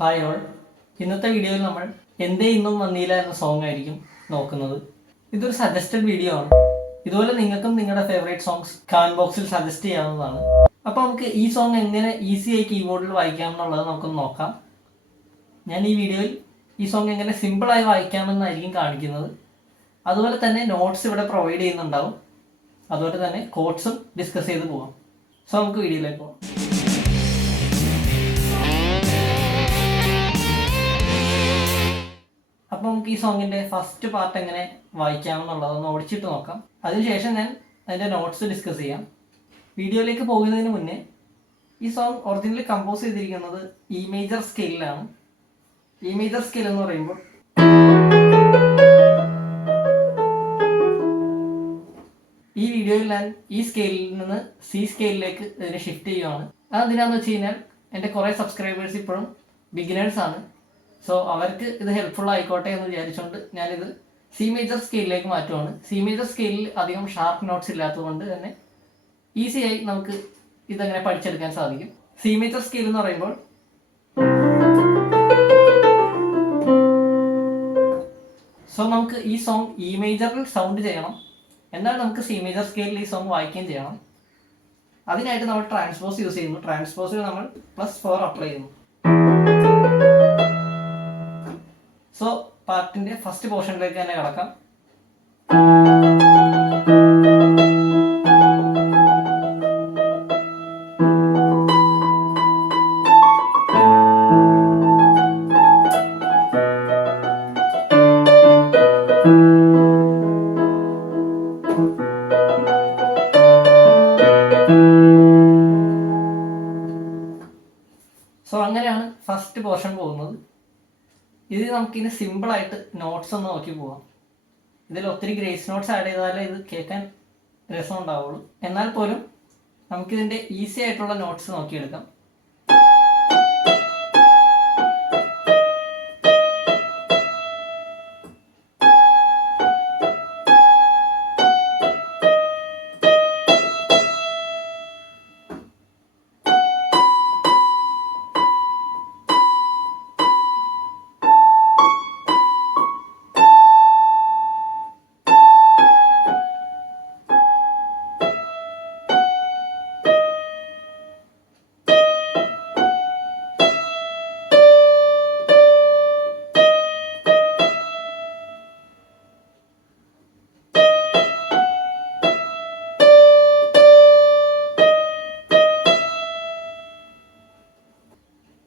Hi all. ഇന്നത്തെ വീഡിയോയിൽ നമ്മൾ എന്തേ ഇന്നും വന്നില്ല എന്ന സോങ് ആയിരിക്കും നോക്കുന്നത്. ഇതൊരു സജസ്റ്റഡ് വീഡിയോ ആണ്. ഇതുപോലെ നിങ്ങൾക്കും നിങ്ങളുടെ ഫേവറേറ്റ് സോങ്സ് കമന്റ് ബോക്സിൽ സജസ്റ്റ് ചെയ്യാവുന്നതാണ്. അപ്പോൾ നമുക്ക് ഈ സോങ് എങ്ങനെ ഈസി ആയി കീബോർഡിൽ വായിക്കാം എന്നുള്ളത് നമുക്കൊന്ന് നോക്കാം. ഞാൻ ഈ വീഡിയോയിൽ ഈ സോങ് എങ്ങനെ സിമ്പിളായി വായിക്കാമെന്നായിരിക്കും കാണിക്കുന്നത്. അതുപോലെ തന്നെ നോട്ട്സ് ഇവിടെ പ്രൊവൈഡ് ചെയ്യുന്നുണ്ടാവും. അതുപോലെ തന്നെ കോഡ്സും ഡിസ്കസ് ചെയ്ത് പോകാം. സോ നമുക്ക് വീഡിയോയിലേക്ക് പോകാം. അപ്പോൾ നമുക്ക് ഈ സോങ്ങിൻ്റെ ഫസ്റ്റ് പാർട്ട് എങ്ങനെ വായിക്കാമെന്നുള്ളതൊന്ന് ഓടിച്ചിട്ട് നോക്കാം. അതിനുശേഷം ഞാൻ അതിൻ്റെ നോട്ട്സ് ഡിസ്കസ് ചെയ്യാം. വീഡിയോയിലേക്ക് പോകുന്നതിന് മുന്നേ ഈ സോങ് ഒറിജിനലി കമ്പോസ് ചെയ്തിരിക്കുന്നത് ഇ മേജർ സ്കെയിലാണ്. ഇ മേജർ സ്കെയിൽ എന്ന് പറയുമ്പോൾ ഈ വീഡിയോയിൽ ഞാൻ ഈ സ്കെയിലിൽ നിന്ന് സി സ്കെയിലിലേക്ക് ഇതിനെ ഷിഫ്റ്റ് ചെയ്യുകയാണ്. അതെന്തിനാന്ന് വെച്ച് കഴിഞ്ഞാൽ എൻ്റെ കുറേ സബ്സ്ക്രൈബേഴ്സ് ഇപ്പോഴും ബിഗിനേഴ്സ് ആണ്. സോ അവർക്ക് ഇത് ഹെൽപ്ഫുൾ ആയിക്കോട്ടെ എന്ന് വിചാരിച്ചുകൊണ്ട് ഞാനിത് സി മേജർ സ്കെയിലിലേക്ക് മാറ്റുവാണ്. സി മേജർ സ്കെയിലിൽ അധികം ഷാർപ്പ് നോട്ട്സ് ഇല്ലാത്തതുകൊണ്ട് തന്നെ ഈസിയായി നമുക്ക് ഇതങ്ങനെ പഠിച്ചെടുക്കാൻ സാധിക്കും. സി മേജർ സ്കെയിൽ എന്ന് പറയുമ്പോൾ സോ നമുക്ക് ഈ സോങ് ഇ മേജറിൽ സൗണ്ട് ചെയ്യണം, എന്നാൽ നമുക്ക് സി മേജർ സ്കെയിലിൽ ഈ സോങ് വായിക്കുകയും ചെയ്യണം. അതിനായിട്ട് നമ്മൾ ട്രാൻസ്പോസ് യൂസ് ചെയ്യുന്നു. ട്രാൻസ്പോസിൽ നമ്മൾ +4 അപ്ലൈ ചെയ്യുന്നു. സോ പാർട്ടിന്റെ ഫസ്റ്റ് പോർഷനിലേക്ക് തന്നെ കിടക്കാം. സോ അങ്ങനെയാണ് ഫസ്റ്റ് പോർഷൻ പോകുന്നത്. ഇത് നമുക്കിനി സിമ്പിളായിട്ട് നോട്ട്സ് ഒന്ന് നോക്കി പോവാം. ഇതിൽ ഒത്തിരി ഗ്രേസ് നോട്ട്സ് ആഡ് ചെയ്താലേ ഇത് കേൾക്കാൻ രസം ഉണ്ടാവുള്ളൂ. എന്നാൽ പോലും നമുക്കിതിൻ്റെ ഈസി ആയിട്ടുള്ള നോട്ട്സ് നോക്കിയെടുക്കാം.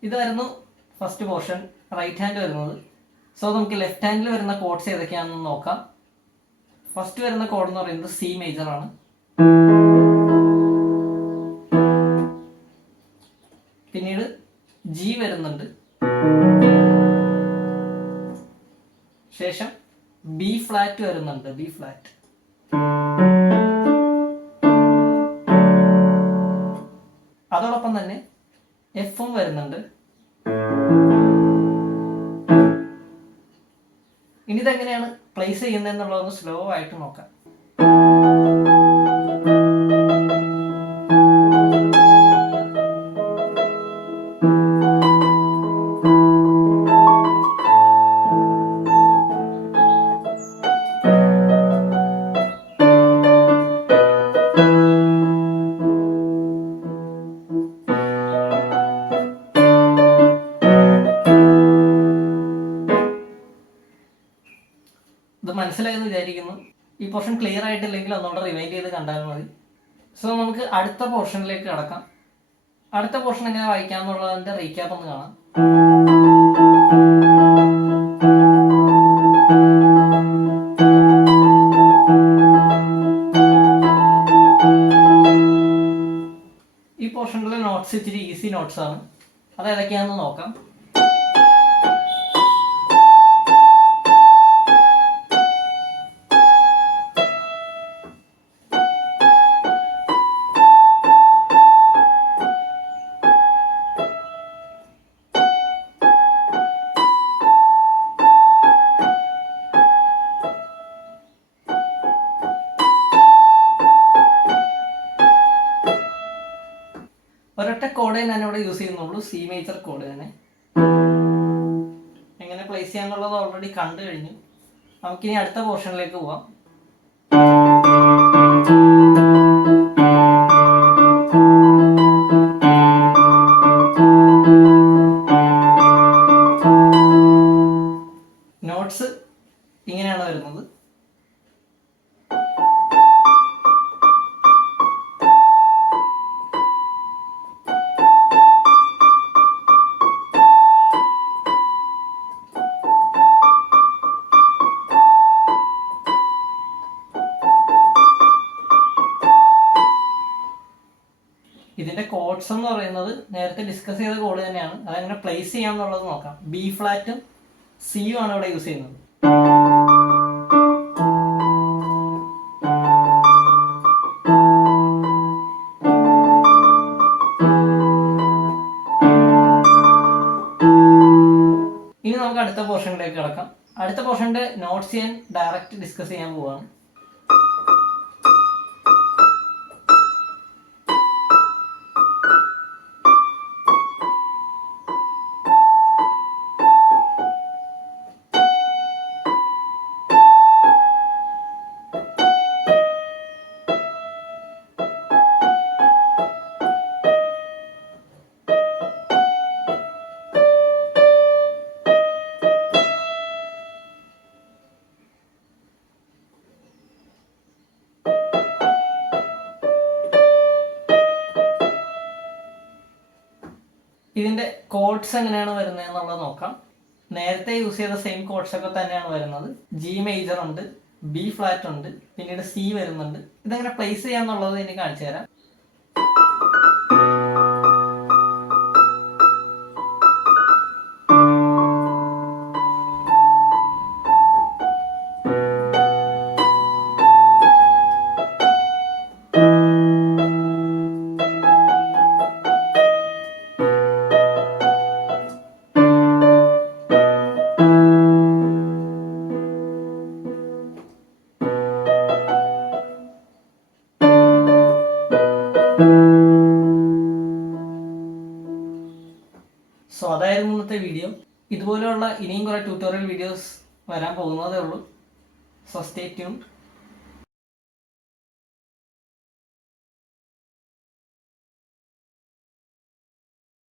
ഇതായിരുന്നു ഫസ്റ്റ് പോർഷൻ, റൈറ്റ് ഹാൻഡ് വരുന്നത്. സോ നമുക്ക് ലെഫ്റ്റ് ഹാൻഡിൽ വരുന്ന കോഡ്സ് ഏതൊക്കെയാണെന്ന് നോക്കാം. ഫസ്റ്റ് വരുന്ന കോഡ് എന്ന് പറയുന്നത് സി മേജർ ആണ്. പിന്നീട് ജി വരുന്നുണ്ട്. ശേഷം ബി ഫ്ലാറ്റ് വരുന്നുണ്ട്. B flat. അതോടൊപ്പം തന്നെ എഫും വരുന്നുണ്ട്. ഇനി ഇതെങ്ങനെയാണ് പ്ലേസ് ചെയ്യുന്നതെന്നുള്ളതൊന്ന് സ്ലോ ആയിട്ട് നോക്കാം. ഇത് മനസ്സിലായെന്ന് വിചാരിക്കുന്നു. ഈ പോർഷൻ ക്ലിയർ ആയിട്ടില്ലെങ്കിൽ ഒന്നുകൂടെ റിവൈൻഡ് ചെയ്ത് കണ്ടാൽ മതി. സോ നമുക്ക് അടുത്ത പോർഷനിലേക്ക് കടക്കാം. അടുത്ത പോർഷൻ എങ്ങനെ വായിക്കാം എന്നുള്ളതിൻ്റെ റീക്യാപ്പ് ഒന്ന് കാണാം. ഈ പോർഷനിലെ നോട്ട്സ് ഇച്ചിരി ഈസി നോട്ട്സ് ആണ്. അത് ഏതൊക്കെയാണെന്ന് നോക്കാം. ഒരൊറ്റ കോഡേ ഞാനിവിടെ യൂസ് ചെയ്യുന്നുള്ളൂ, സി മേജർ കോഡ് തന്നെ. പ്ലേസ് ചെയ്യാന്നുള്ളത് ഓൾറെഡി കണ്ടു കഴിഞ്ഞു. നമുക്കിനി അടുത്ത പോർഷനിലേക്ക് പോവാം. നോട്ട്സ് ഇങ്ങനെയാണ് വരുന്നത്. ഇതിന്റെ കോഡ്സ് എന്ന് പറയുന്നത് നേരത്തെ ഡിസ്കസ് ചെയ്ത കോഡ് തന്നെയാണ്. അതെങ്ങനെ പ്ലേസ് ചെയ്യാന്നുള്ളത് നോക്കാം. ബി ഫ്ലാറ്റും സിയും ആണ് ഇവിടെ യൂസ് ചെയ്യുന്നത്. ഇനി നമുക്ക് അടുത്ത പോർഷനിലേക്ക് കിടക്കാം. അടുത്ത പോർഷന്റെ നോട്ട്സ് ഞാൻ ഡയറക്റ്റ് ഡിസ്കസ് ചെയ്യാൻ പോവാണ്. ഇതിന്റെ കോഡ്സ് എങ്ങനെയാണ് വരുന്നത് എന്നുള്ളത് നോക്കാം. നേരത്തെ യൂസ് ചെയ്ത സെയിം കോഡ്സ് ഒക്കെ തന്നെയാണ് വരുന്നത്. ജി മേജർ ഉണ്ട്, ബി ഫ്ലാറ്റ് ഉണ്ട്, പിന്നീട് സി വരുന്നുണ്ട്. ഇതെങ്ങനെ പ്ലേസ് ചെയ്യാന്നുള്ളത് എനിക്ക് കാണിച്ചു തരാം. സോ അതായിരുന്നു ഇന്നത്തെ വീഡിയോ. ഇതുപോലെയുള്ള ഇനിയും കുറേ ട്യൂട്ടോറിയൽ വീഡിയോസ് വരാൻ പോകുന്നതേ ഉള്ളൂ. So stay tuned.